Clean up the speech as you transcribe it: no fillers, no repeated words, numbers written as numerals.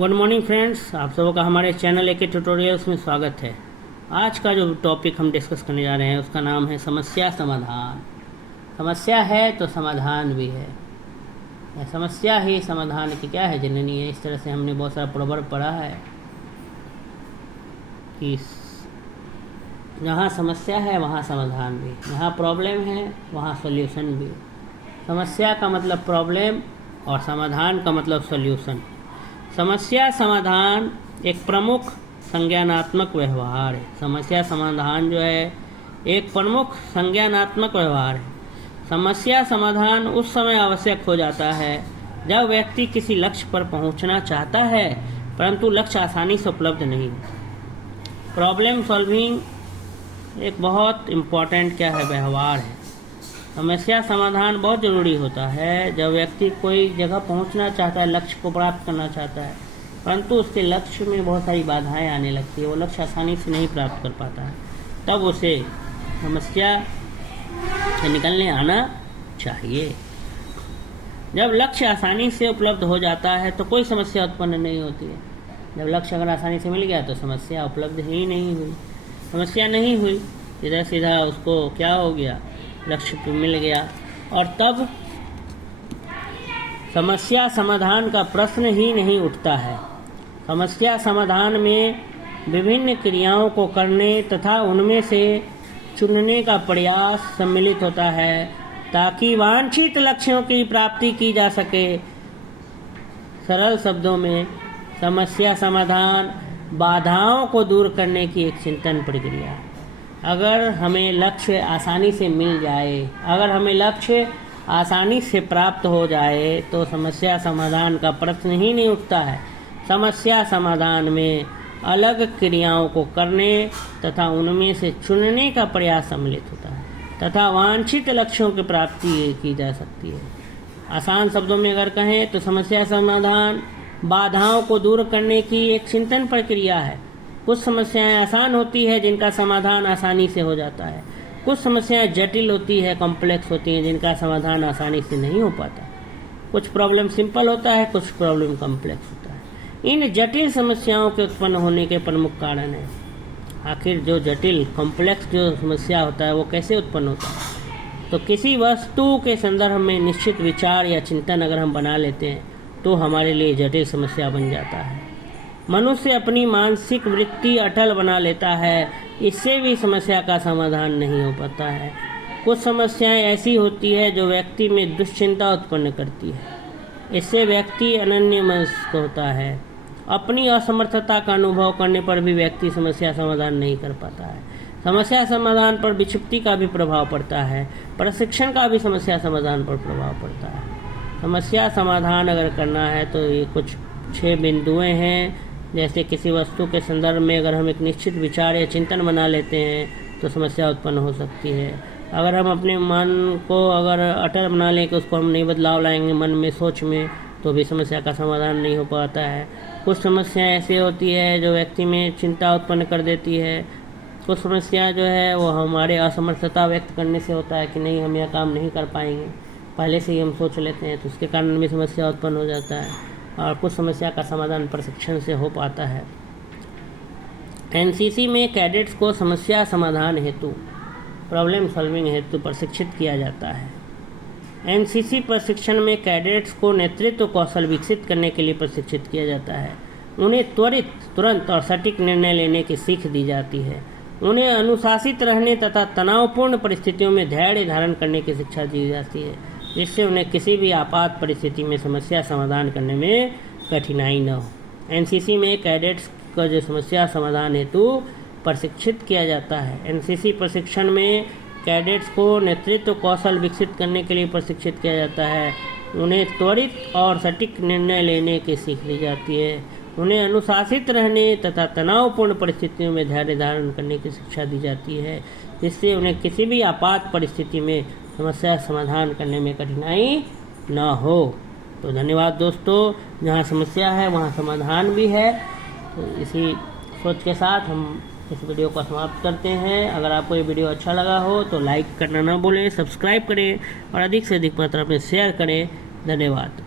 Good morning friends, आप सबों का हमारे चैनल एके ट्यूटोरियल्स में स्वागत है। आज का जो टॉपिक हम डिस्कस करने जा रहे हैं उसका नाम है समस्या समाधान। समस्या है तो समाधान भी है। समस्या ही समाधान की क्या है जननी है। इस तरह से हमने बहुत सारा प्रोवर्ब पढ़ा है कि जहाँ समस्या है वहाँ समाधान भी, जहाँ प्रॉब्लम है वहाँ सॉल्यूशन भी। समस्या का मतलब प्रॉब्लम और समाधान का मतलब सॉल्यूशन। समस्या समाधान एक प्रमुख संज्ञानात्मक व्यवहार है। समस्या समाधान जो है एक प्रमुख संज्ञानात्मक व्यवहार है। समस्या समाधान उस समय आवश्यक हो जाता है जब व्यक्ति किसी लक्ष्य पर पहुंचना चाहता है परंतु लक्ष्य आसानी से उपलब्ध नहीं है। प्रॉब्लम सॉल्विंग एक बहुत इम्पोर्टेंट क्या है व्यवहार है। समस्या समाधान बहुत ज़रूरी होता है जब व्यक्ति कोई जगह पहुंचना चाहता है, लक्ष्य को प्राप्त करना चाहता है परंतु उसके लक्ष्य में बहुत सारी बाधाएं आने लगती है, वो लक्ष्य आसानी से नहीं प्राप्त कर पाता है, तब उसे समस्या से निकलने आना चाहिए। जब लक्ष्य आसानी से उपलब्ध हो जाता है तो कोई समस्या उत्पन्न नहीं होती है। जब लक्ष्य अगर आसानी से मिल गया तो समस्या उपलब्ध ही नहीं हुई, समस्या नहीं हुई, सीधा सीधा उसको क्या हो गया, लक्ष्य पे मिल गया और तब समस्या समाधान का प्रश्न ही नहीं उठता है। समस्या समाधान में विभिन्न क्रियाओं को करने तथा उनमें से चुनने का प्रयास सम्मिलित होता है ताकि वांछित लक्ष्यों की प्राप्ति की जा सके। सरल शब्दों में समस्या समाधान बाधाओं को दूर करने की एक चिंतन प्रक्रिया है। अगर हमें लक्ष्य आसानी से मिल जाए, अगर हमें लक्ष्य आसानी से प्राप्त हो जाए तो समस्या समाधान का प्रश्न ही नहीं उठता है। समस्या समाधान में अलग क्रियाओं को करने तथा उनमें से चुनने का प्रयास सम्मिलित होता है तथा वांछित लक्ष्यों की प्राप्ति की जा सकती है। आसान शब्दों में अगर कहें तो समस्या समाधान बाधाओं को दूर करने की एक चिंतन प्रक्रिया है। कुछ समस्याएं आसान होती है जिनका समाधान आसानी से हो जाता है, कुछ समस्याएं जटिल होती है, कॉम्प्लेक्स होती हैं जिनका समाधान आसानी से नहीं हो पाता। कुछ प्रॉब्लम सिंपल होता है, कुछ प्रॉब्लम कॉम्प्लेक्स होता है। इन जटिल समस्याओं के उत्पन्न होने के प्रमुख कारण है। आखिर जो जटिल कॉम्प्लेक्स जो समस्या होता है वो कैसे उत्पन्न होता है, तो किसी वस्तु के संदर्भ में निश्चित विचार या चिंतन अगर हम बना लेते हैं तो हमारे लिए जटिल समस्या बन जाता है। मनुष्य अपनी मानसिक वृत्ति अटल बना लेता है, इससे भी समस्या का समाधान नहीं हो पाता है। कुछ समस्याएं ऐसी होती है जो व्यक्ति में दुश्चिंता उत्पन्न करती है, इससे व्यक्ति अनन्यमनस्क होता है। अपनी असमर्थता का अनुभव करने पर भी व्यक्ति समस्या समाधान नहीं कर पाता है। समस्या समाधान पर विक्षिप्ति का भी प्रभाव पड़ता है, प्रशिक्षण का भी समस्या समाधान पर प्रभाव पड़ता है। समस्या समाधान अगर करना है तो ये कुछ 6 बिंदुएं हैं। जैसे किसी वस्तु के संदर्भ में अगर हम एक निश्चित विचार या चिंतन बना लेते हैं तो समस्या उत्पन्न हो सकती है। अगर हम अपने मन को अगर अटल बना लें कि उसको हम नहीं बदलाव लाएंगे मन में, सोच में, तो भी समस्या का समाधान नहीं हो पाता है। कुछ समस्याएं ऐसी होती है जो व्यक्ति में चिंता उत्पन्न कर देती है। कुछ समस्या जो है वो हमारे असमर्थता व्यक्त करने से होता है कि नहीं हम यह काम नहीं कर पाएंगे, पहले से ही हम सोच लेते हैं, तो उसके कारण भी समस्या उत्पन्न हो जाता है। और कुछ समस्या का समाधान प्रशिक्षण से हो पाता है। एनसीसी में कैडेट्स को समस्या समाधान हेतु, प्रॉब्लम सॉल्विंग हेतु प्रशिक्षित किया जाता है। एनसीसी प्रशिक्षण में कैडेट्स को नेतृत्व कौशल विकसित करने के लिए प्रशिक्षित किया जाता है। उन्हें त्वरित, तुरंत और सटीक निर्णय लेने की सीख दी जाती है। उन्हें अनुशासित रहने तथा तनावपूर्ण परिस्थितियों में धैर्य धारण करने की शिक्षा दी जाती है, जिससे उन्हें किसी भी आपात परिस्थिति में समस्या समाधान करने में कठिनाई न हो। एनसीसी में कैडेट्स का जो समस्या समाधान हेतु प्रशिक्षित किया जाता है। एनसीसी प्रशिक्षण में कैडेट्स को नेतृत्व कौशल विकसित करने के लिए प्रशिक्षित किया जाता है। उन्हें त्वरित और सटीक निर्णय लेने की सीख दी जाती है। उन्हें अनुशासित रहने तथा तनावपूर्ण परिस्थितियों में धैर्य धारण करने की शिक्षा दी जाती है, जिससे उन्हें किसी भी आपात परिस्थिति में समस्या समाधान करने में कठिनाई न हो। तो धन्यवाद दोस्तों, जहाँ समस्या है वहाँ समाधान भी है। तो इसी सोच के साथ हम इस वीडियो को समाप्त करते हैं। अगर आपको ये वीडियो अच्छा लगा हो तो लाइक करना ना भूलें, सब्सक्राइब करें और अधिक से अधिक मात्रा में शेयर करें। धन्यवाद।